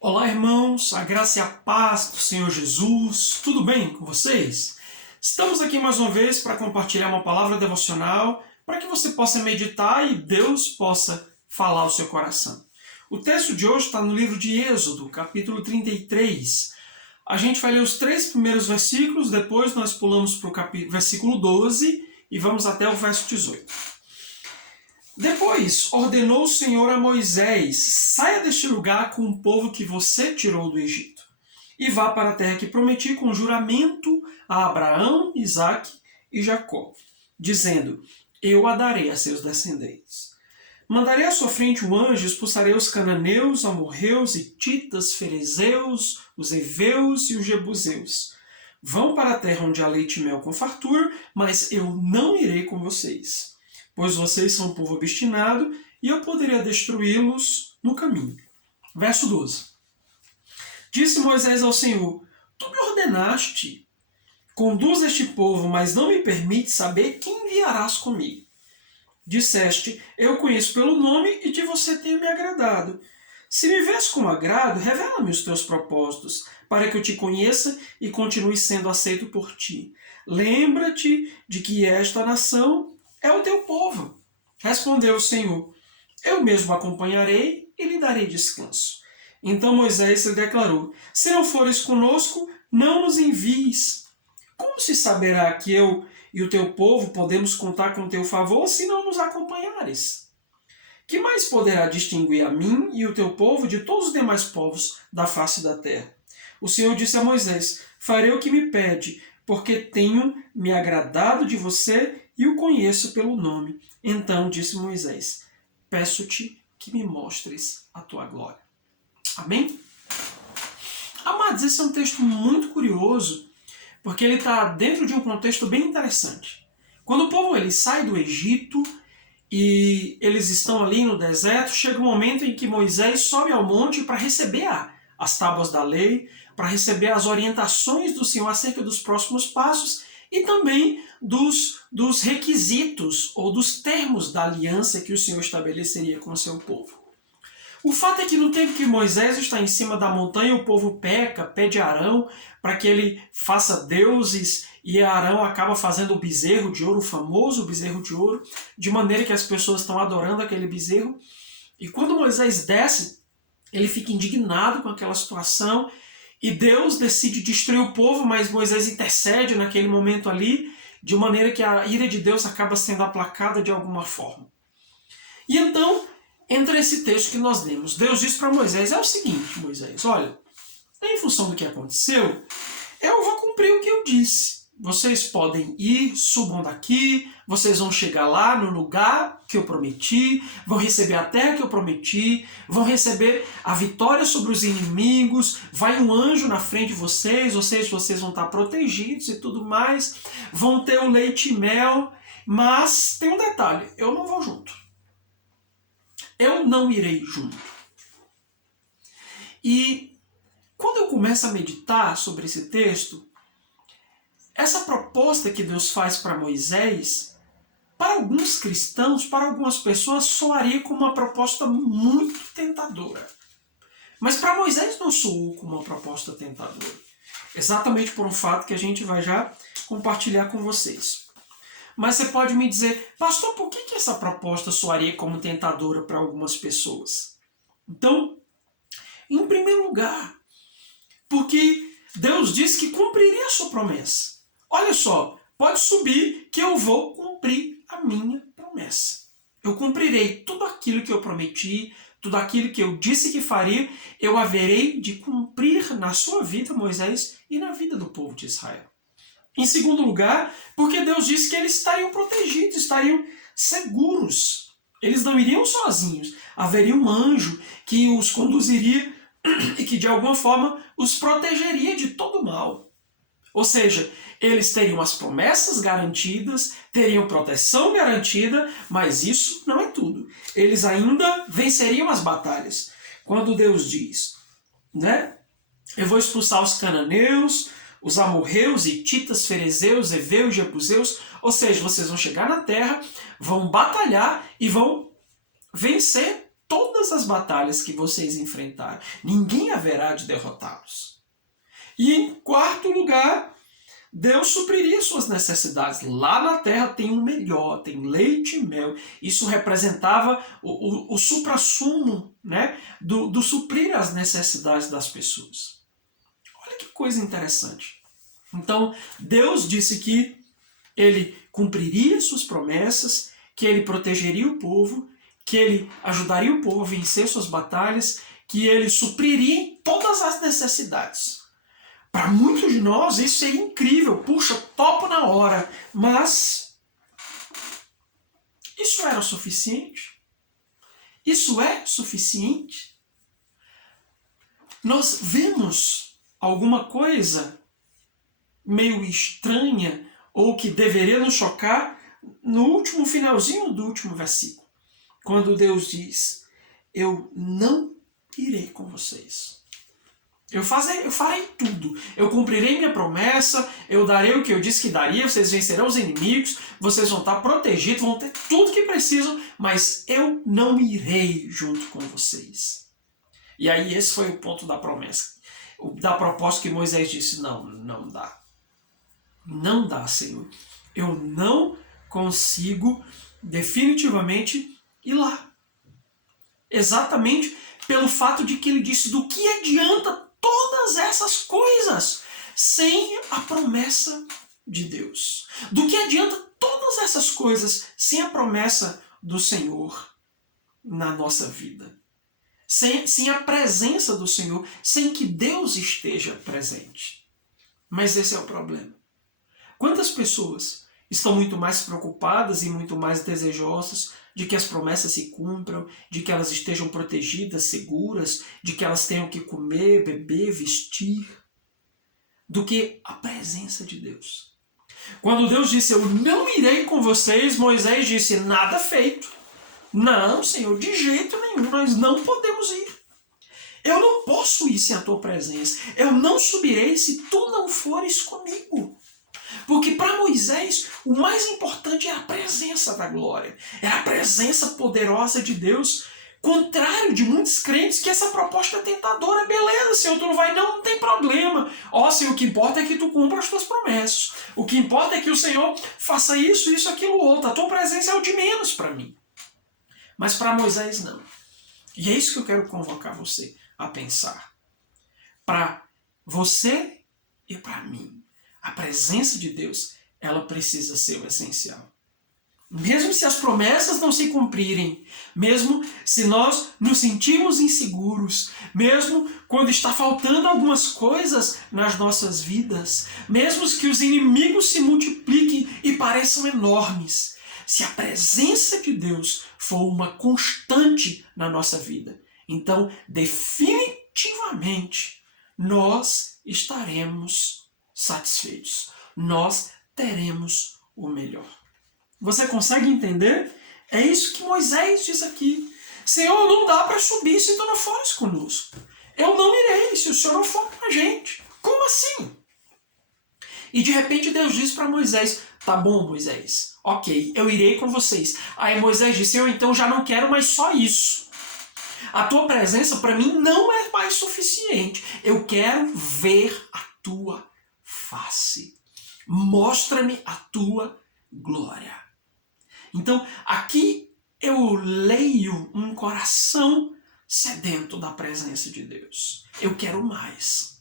Olá, irmãos, a graça e a paz do Senhor Jesus, tudo bem com vocês? Estamos aqui mais uma vez para compartilhar uma palavra devocional para que você possa meditar e Deus possa falar ao seu coração. O texto de hoje está no livro de Êxodo, capítulo 33. A gente vai ler os 3 primeiros versículos, depois nós pulamos para o versículo 12 e vamos até o verso 18. Depois ordenou o Senhor a Moisés: saia deste lugar com o povo que você tirou do Egito, e vá para a terra que prometi com juramento a Abraão, Isaque e Jacó, dizendo: eu a darei a seus descendentes. Mandarei à sua frente um anjo, expulsarei os cananeus, amorreus, hititas, ferezeus, os heveus e os jebuseus. Vão para a terra onde há leite e mel com fartura, mas eu não irei com vocês, pois vocês são um povo obstinado, e eu poderia destruí-los no caminho. Verso 12. Disse Moisés ao Senhor: tu me ordenaste, conduz este povo, mas não me permite saber quem enviarás comigo. Disseste: eu conheço pelo nome e de você tenho me agradado. Se me vês com agrado, revela-me os teus propósitos, para que eu te conheça e continue sendo aceito por ti. Lembra-te de que esta nação é o teu povo. Respondeu o Senhor: eu mesmo acompanharei e lhe darei descanso. Então Moisés lhe declarou: se não fores conosco, não nos envies. Como se saberá que eu e o teu povo podemos contar com teu favor se não nos acompanhares? Que mais poderá distinguir a mim e o teu povo de todos os demais povos da face da terra? O Senhor disse a Moisés: farei o que me pede, porque tenho me agradado de você e o conheço pelo nome. Então disse Moisés: peço-te que me mostres a tua glória. Amém? Amados, esse é um texto muito curioso, porque ele está dentro de um contexto bem interessante. Quando o povo ele sai do Egito e eles estão ali no deserto, chega um momento em que Moisés sobe ao monte para receber as tábuas da lei, para receber as orientações do Senhor acerca dos próximos passos e também dos requisitos ou dos termos da aliança que o Senhor estabeleceria com o seu povo. O fato é que no tempo que Moisés está em cima da montanha, o povo peca, pede a Arão para que ele faça deuses, e Arão acaba fazendo o bezerro de ouro, o famoso bezerro de ouro, de maneira que as pessoas estão adorando aquele bezerro. E quando Moisés desce, ele fica indignado com aquela situação, e Deus decide destruir o povo, mas Moisés intercede naquele momento ali, de maneira que a ira de Deus acaba sendo aplacada de alguma forma. E então entra esse texto que nós lemos. Deus diz para Moisés: é o seguinte, Moisés, olha, em função do que aconteceu, eu vou cumprir o que eu disse. Vocês podem ir, subam daqui, vocês vão chegar lá no lugar que eu prometi, vão receber a terra que eu prometi, vão receber a vitória sobre os inimigos, vai um anjo na frente de vocês, ou seja, vocês vão estar protegidos e tudo mais, vão ter o leite e mel, mas tem um detalhe: eu não vou junto. Eu não irei junto. E quando eu começo a meditar sobre esse texto, essa proposta que Deus faz para Moisés, para alguns cristãos, para algumas pessoas, soaria como uma proposta muito tentadora. Mas para Moisés não soou como uma proposta tentadora. Exatamente por um fato que a gente vai já compartilhar com vocês. Mas você pode me dizer: pastor, por que essa proposta soaria como tentadora para algumas pessoas? Então, em primeiro lugar, porque Deus disse que cumpriria a sua promessa. Olha só, pode subir que eu vou cumprir a minha promessa. Eu cumprirei tudo aquilo que eu prometi, tudo aquilo que eu disse que faria, eu haverei de cumprir na sua vida, Moisés, e na vida do povo de Israel. Em segundo lugar, porque Deus disse que eles estariam protegidos, estariam seguros. Eles não iriam sozinhos. Haveria um anjo que os conduziria e que de alguma forma os protegeria de todo mal. Ou seja, eles teriam as promessas garantidas, teriam proteção garantida, mas isso não é tudo. Eles ainda venceriam as batalhas. Quando Deus diz, eu vou expulsar os cananeus, os amorreus, hititas, ferezeus, heveus, jebuseus, ou seja, vocês vão chegar na terra, vão batalhar e vão vencer todas as batalhas que vocês enfrentaram. Ninguém haverá de derrotá-los. E em quarto lugar, Deus supriria suas necessidades. Lá na terra tem o melhor, tem leite e mel. Isso representava o suprassumo, né, do suprir as necessidades das pessoas. Olha que coisa interessante. Então, Deus disse que ele cumpriria suas promessas, que ele protegeria o povo, que ele ajudaria o povo a vencer suas batalhas, que ele supriria todas as necessidades. Para muitos de nós isso seria incrível, puxa, topo na hora, mas isso era suficiente? Isso é suficiente? Nós vemos alguma coisa meio estranha ou que deveria nos chocar no último finalzinho do último versículo, quando Deus diz: eu não irei com vocês. Eu farei tudo. Eu cumprirei minha promessa, eu darei o que eu disse que daria, vocês vencerão os inimigos, vocês vão estar protegidos, vão ter tudo que precisam, mas eu não irei junto com vocês. E aí esse foi o ponto da promessa, da proposta que Moisés disse: não dá. Não dá, Senhor. Eu não consigo definitivamente ir lá. Exatamente pelo fato de que ele disse: do que adianta todas essas coisas sem a promessa de Deus? Do que adianta todas essas coisas sem a promessa do Senhor na nossa vida? Sem a presença do Senhor, sem que Deus esteja presente. Mas esse é o problema. Quantas pessoas estão muito mais preocupadas e muito mais desejosas de que as promessas se cumpram, de que elas estejam protegidas, seguras, de que elas tenham que comer, beber, vestir, do que a presença de Deus. Quando Deus disse: eu não irei com vocês, Moisés disse: nada feito. Não, Senhor, de jeito nenhum, nós não podemos ir. Eu não posso ir sem a tua presença. Eu não subirei se tu não fores comigo. Porque para Moisés, o mais importante é a presença da glória. É a presença poderosa de Deus. Contrário de muitos crentes que essa proposta é tentadora. Beleza, Senhor, tu não vai? Não tem problema. Ó, Senhor, o que importa é que tu cumpra as tuas promessas. O que importa é que o Senhor faça isso, isso, aquilo, outro. A tua presença é o de menos para mim. Mas para Moisés, não. E é isso que eu quero convocar você a pensar. Para você e para mim, a presença de Deus, ela precisa ser o essencial. Mesmo se as promessas não se cumprirem, mesmo se nós nos sentimos inseguros, mesmo quando está faltando algumas coisas nas nossas vidas, mesmo que os inimigos se multipliquem e pareçam enormes, se a presença de Deus for uma constante na nossa vida, então definitivamente nós estaremos satisfeitos. Nós teremos o melhor. Você consegue entender? É isso que Moisés diz aqui. Senhor, não dá para subir se tu não fores conosco. Eu não irei se o Senhor não for com a gente. Como assim? E de repente Deus diz para Moisés: tá bom, Moisés, ok, eu irei com vocês. Aí Moisés disse: eu então já não quero mais só isso. A tua presença para mim não é mais suficiente. Eu quero ver a tua face. Mostra-me a tua glória. Então, aqui eu leio um coração sedento da presença de Deus. Eu quero mais.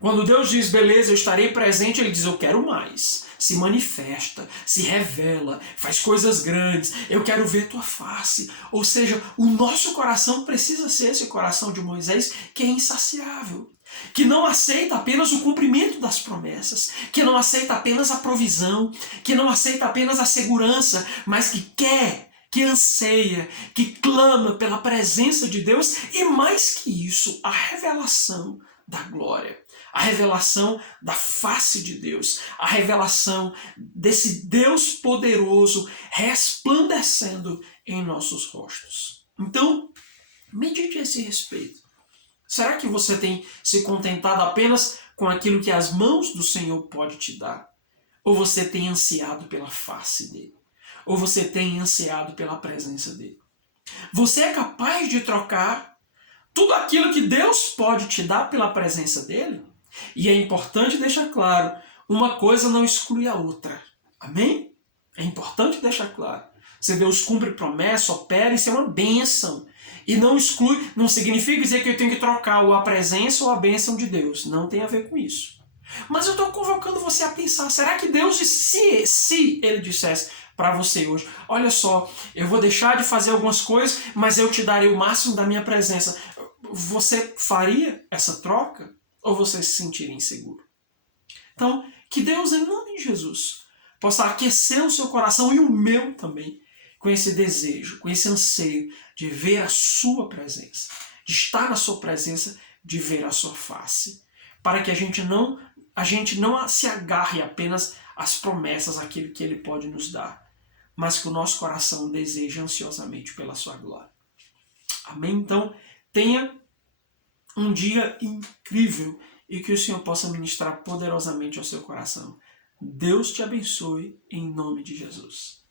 Quando Deus diz: beleza, eu estarei presente, ele diz: eu quero mais. Se manifesta, se revela, faz coisas grandes, eu quero ver tua face. Ou seja, o nosso coração precisa ser esse coração de Moisés, que é insaciável, que não aceita apenas o cumprimento das promessas, que não aceita apenas a provisão, que não aceita apenas a segurança, mas que quer, que anseia, que clama pela presença de Deus e, mais que isso, a revelação da glória, a revelação da face de Deus, a revelação desse Deus poderoso resplandecendo em nossos rostos. Então, medite a esse respeito. Será que você tem se contentado apenas com aquilo que as mãos do Senhor pode te dar? Ou você tem ansiado pela face dele? Ou você tem ansiado pela presença dele? Você é capaz de trocar tudo aquilo que Deus pode te dar pela presença dele? E é importante deixar claro, uma coisa não exclui a outra. Amém? É importante deixar claro. Se Deus cumpre promessa, opera, isso é uma bênção. E não exclui, não significa dizer que eu tenho que trocar ou a presença ou a bênção de Deus. Não tem a ver com isso. Mas eu estou convocando você a pensar, será que Deus, se Ele dissesse para você hoje, olha só, eu vou deixar de fazer algumas coisas, mas eu te darei o máximo da minha presença. Você faria essa troca? Ou você se sentiria inseguro? Então, que Deus, em nome de Jesus, possa aquecer o seu coração e o meu também, com esse desejo, com esse anseio de ver a sua presença, de estar na sua presença, de ver a sua face, para que a gente não se agarre apenas às promessas, àquilo que Ele pode nos dar, mas que o nosso coração deseje ansiosamente pela sua glória. Amém? Então, tenha um dia incrível e que o Senhor possa ministrar poderosamente ao seu coração. Deus te abençoe em nome de Jesus.